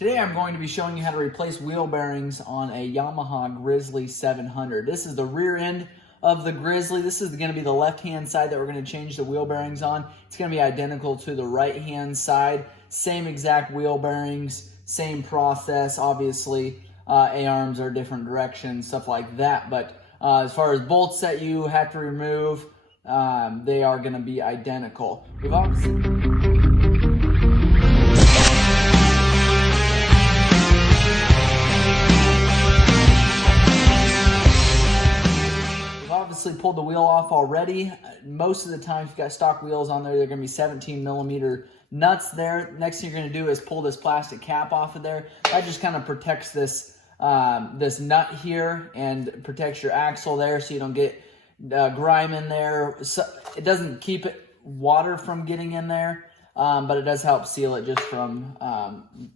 Today I'm going to be showing you how to replace wheel bearings on a Yamaha Grizzly 700. This is the rear end of the Grizzly. This is going to be the left-hand side that we're going to change the wheel bearings on. It's going to be identical to the right-hand side. Same exact wheel bearings, same process. Obviously, A-arms are different directions, stuff like that. But as far as bolts that you have to remove, they are going to be identical. We've obviously pulled the wheel off already. Most of the time, if you've got stock wheels on there, they're going to be 17mm nuts there. Next thing you're going to do is pull this plastic cap off of there. That just kind of protects this this nut here and protects your axle there, so you don't get grime in there. So it doesn't keep water from getting in there, but it does help seal it just from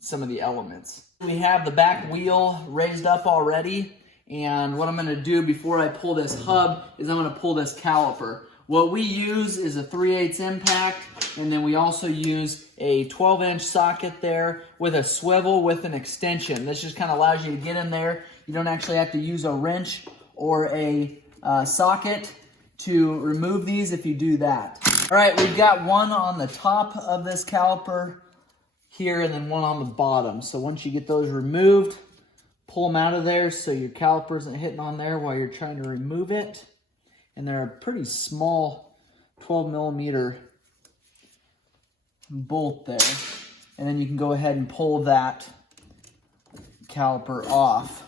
some of the elements. We have the back wheel raised up already. And what I'm going to do before I pull this hub is I'm going to pull this caliper. What we use is a 3/8 impact, and then we also use a 12-inch socket there with a swivel with an extension. This just kind of allows you to get in there. You don't actually have to use a wrench or a socket to remove these if you do that. All right, we've got one on the top of this caliper here and then one on the bottom. So once you get those removed, pull them out of there so your caliper isn't hitting on there while you're trying to remove it. And they're a pretty small 12mm bolt there. And then you can go ahead and pull that caliper off.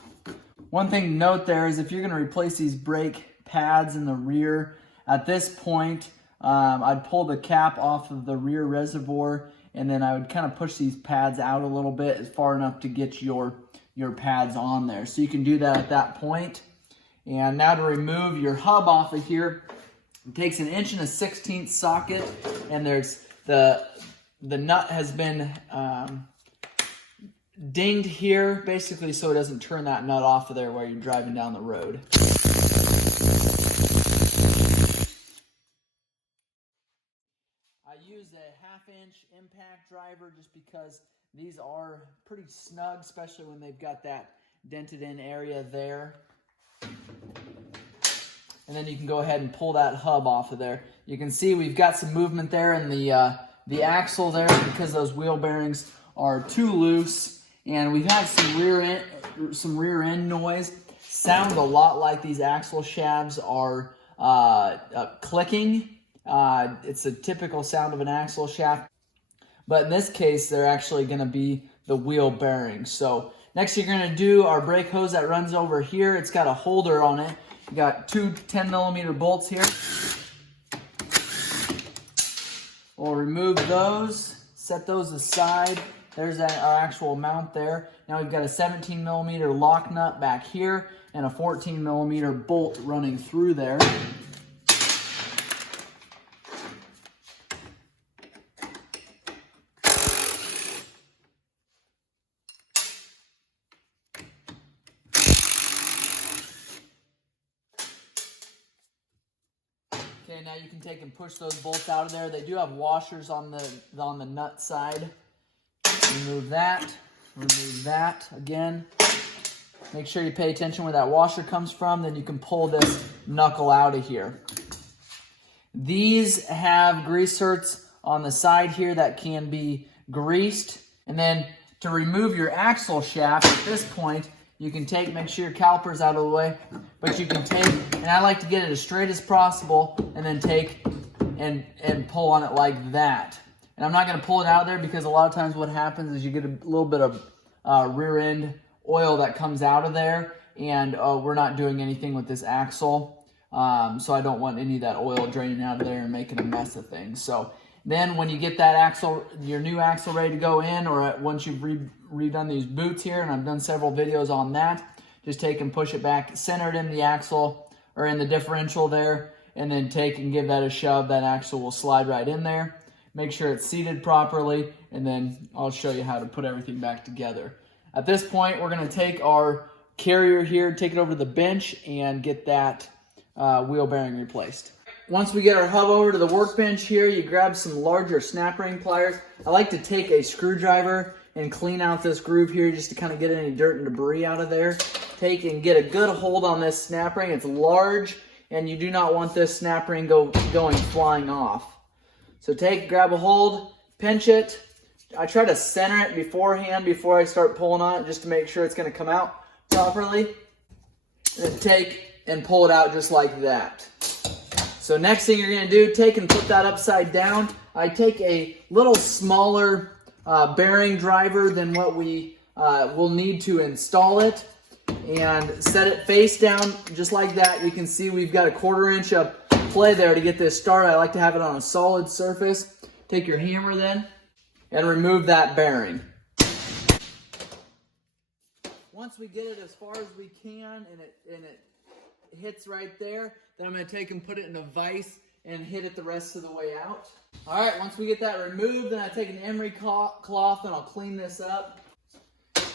One thing to note there is if you're going to replace these brake pads in the rear, at this point, I'd pull the cap off of the rear reservoir, and then I would kind of push these pads out a little bit, as far enough to get your pads on there. So you can do that at that point. And now to remove your hub off of here, it takes an 1 1/16 socket, and there's the nut has been dinged here, basically so it doesn't turn that nut off of there while you're driving down the road. I use a 1/2-inch impact driver just because these are pretty snug, especially when they've got that dented in area there. And then you can go ahead and pull that hub off of there. You can see we've got some movement there in the axle there because those wheel bearings are too loose. And we've had some rear end noise. Sound a lot like these axle shafts are clicking. It's a typical sound of an axle shaft. But in this case, they're actually going to be the wheel bearings. So next you're going to do our brake hose that runs over here. It's got a holder on it. You got two 10mm bolts here. We'll remove those, set those aside. There's our actual mount there. Now we've got a 17mm lock nut back here and a 14mm bolt running through there. Okay, now you can take and push those bolts out of there. They do have washers on the nut side. Remove that again. Make sure you pay attention where that washer comes from. Then you can pull this knuckle out of here. These have grease certs on the side here that can be greased. And then to remove your axle shaft at this point, you can make sure your caliper's out of the way, but you can take, and I like to get it as straight as possible, and then take and pull on it like that. And I'm not going to pull it out of there because a lot of times what happens is you get a little bit of rear end oil that comes out of there, and we're not doing anything with this axle, so I don't want any of that oil draining out of there and making a mess of things. So then when you get that axle, your new axle ready to go in, or once you've redone these boots here, and I've done several videos on that, just take and push it back, center it in the axle, or in the differential there, and then take and give that a shove. That axle will slide right in there. Make sure it's seated properly, and then I'll show you how to put everything back together. At this point, we're going to take our carrier here, take it over to the bench, and get that wheel bearing replaced. Once we get our hub over to the workbench here, you grab some larger snap ring pliers. I like to take a screwdriver and clean out this groove here just to kind of get any dirt and debris out of there. Take and get a good hold on this snap ring. It's large, and you do not want this snap ring going flying off. So grab a hold, pinch it. I try to center it beforehand before I start pulling on it just to make sure it's going to come out properly. Then take and pull it out just like that. So next thing you're going to do, take and put that upside down. I take a little smaller bearing driver than what we will need to install it, and set it face down just like that. You can see we've got a 1/4 inch of play there to get this started. I like to have it on a solid surface. Take your hammer then and remove that bearing. Once we get it as far as we can and it hits right there, then I'm going to take and put it in a vise and hit it the rest of the way out. All right, once we get that removed, then I take an emery cloth and I'll clean this up.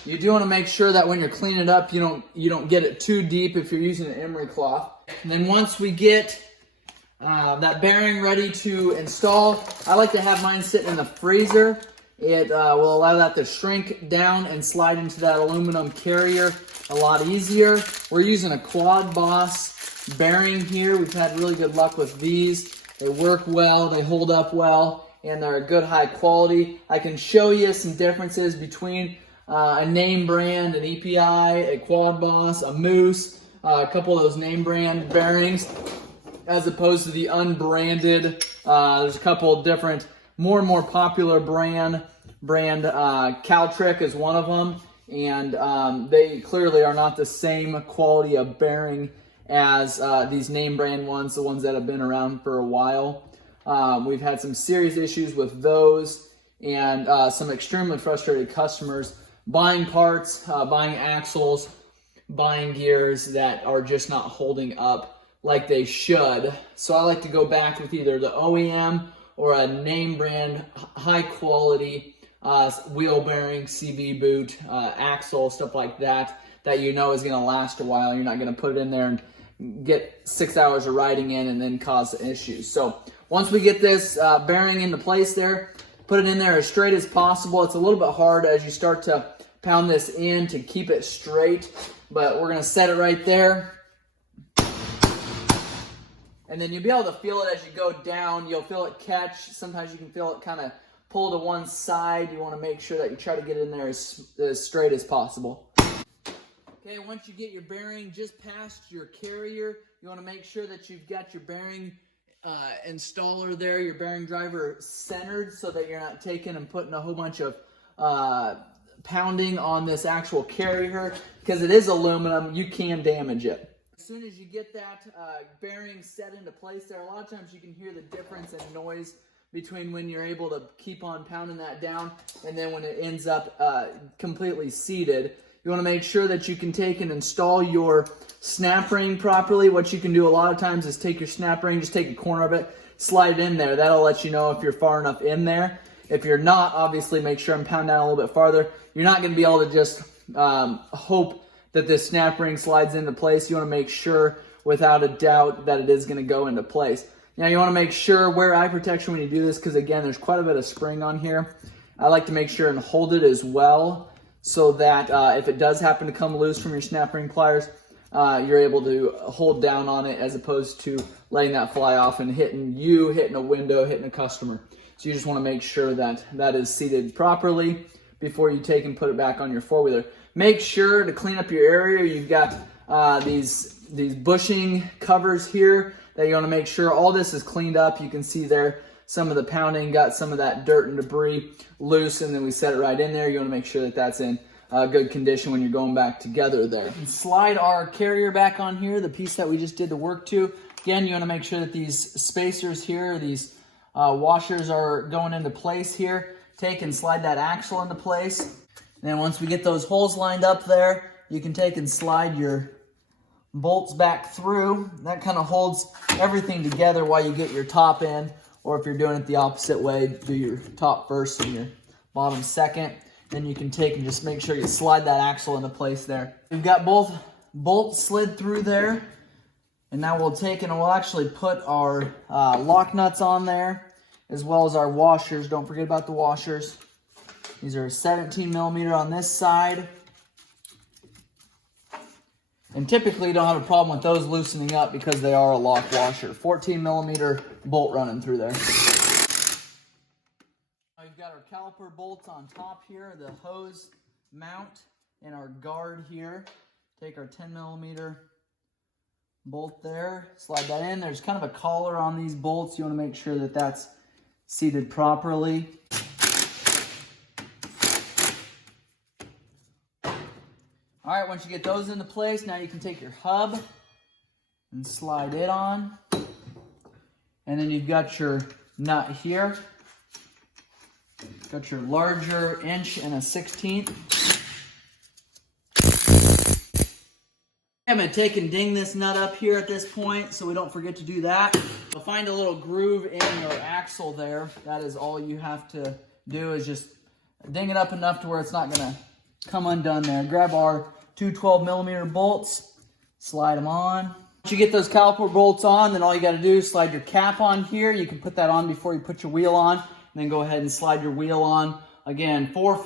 You do want to make sure that when you're cleaning it up, you don't get it too deep if you're using an emery cloth. And then once we get that bearing ready to install, I like to have mine sitting in the freezer. It will allow that to shrink down and slide into that aluminum carrier a lot easier. We're using a Quad Boss bearing here. We've had really good luck with these. They work well, they hold up well, and they're a good high quality. I can show you some differences between a name brand, an EPI, a Quad Boss, a Moose, a couple of those name brand bearings, as opposed to the unbranded. There's a couple of different, more and more popular brand. Caltrick is one of them, and they clearly are not the same quality of bearing as these name brand ones, the ones that have been around for a while. We've had some serious issues with those, and some extremely frustrated customers buying parts, buying axles, buying gears that are just not holding up like they should. So I like to go back with either the OEM or a name brand, high quality wheel bearing, CV boot, axle, stuff like that, that you know is going to last a while. You're not going to put it in there and get 6 hours of riding in and then cause issues. So once we get this bearing into place there, put it in there as straight as possible. It's a little bit hard as you start to pound this in to keep it straight, but we're going to set it right there. And then you'll be able to feel it as you go down. You'll feel it catch. Sometimes you can feel it kind of pull to one side. You want to make sure that you try to get in there as straight as possible. Okay, once you get your bearing just past your carrier, you want to make sure that you've got your bearing installer there, your bearing driver centered, so that you're not taking and putting a whole bunch of pounding on this actual carrier, because it is aluminum. You can damage it. As soon as you get that bearing set into place there, a lot of times you can hear the difference in noise between when you're able to keep on pounding that down and then when it ends up completely seated. You want to make sure that you can take and install your snap ring properly. What you can do a lot of times is take your snap ring, just take a corner of it, slide it in there. That'll let you know if you're far enough in there. If you're not, obviously make sure and pound down a little bit farther. You're not going to be able to just hope that this snap ring slides into place. You want to make sure without a doubt that it is going to go into place. Now you want to make sure, wear eye protection when you do this, because again, there's quite a bit of spring on here. I like to make sure and hold it as well, so that if it does happen to come loose from your snap ring pliers, you're able to hold down on it, as opposed to letting that fly off and hitting a window, hitting a customer. So you just want to make sure that that is seated properly before you take and put it back on your four-wheeler. Make sure to clean up your area. You've got these bushing covers here that you want to make sure all this is cleaned up. You can see there some of the pounding got some of that dirt and debris loose, and then we set it right in there. You want to make sure that that's in good condition when you're going back together there. And slide our carrier back on here, the piece that we just did the work to. Again, you want to make sure that these spacers here, these washers are going into place here. Take and slide that axle into place. And then once we get those holes lined up there, you can take and slide your bolts back through. That kind of holds everything together while you get your top in, or if you're doing it the opposite way, do your top first and your bottom second. Then you can take and just make sure you slide that axle into place there. We've got both bolts slid through there, and now we'll take and we'll actually put our lock nuts on there, as well as our washers. Don't forget about the washers. These are 17 millimeter on this side. And typically you don't have a problem with those loosening up because they are a lock washer. 14 millimeter bolt running through there. We've got our caliper bolts on top here, the hose mount, and our guard here. Take our 10 millimeter bolt there, slide that in. There's kind of a collar on these bolts. You want to make sure that that's seated properly. All right, once you get those into place, now you can take your hub and slide it on. And then you've got your nut here. Got your larger 1 1/16. I'm going to take and ding this nut up here at this point so we don't forget to do that. You'll find a little groove in your axle there. That is all you have to do, is just ding it up enough to where it's not going to come undone there. Grab our two 12 millimeter bolts, slide them on. Once you get those caliper bolts on, then all you got to do is slide your cap on here. You can put that on before you put your wheel on, and then go ahead and slide your wheel on. Again, four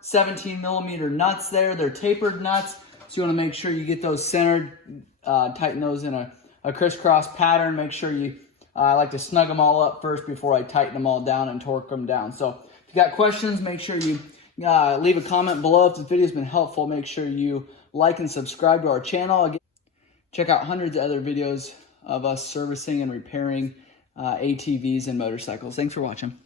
17 millimeter nuts there. They're tapered nuts, so you want to make sure you get those centered, tighten those in a crisscross pattern. Make sure you, I like to snug them all up first before I tighten them all down and torque them down. So if you got questions, make sure you leave a comment below. If the video's been helpful, make sure you like and subscribe to our channel. Again, check out hundreds of other videos of us servicing and repairing ATVs and motorcycles. Thanks for watching.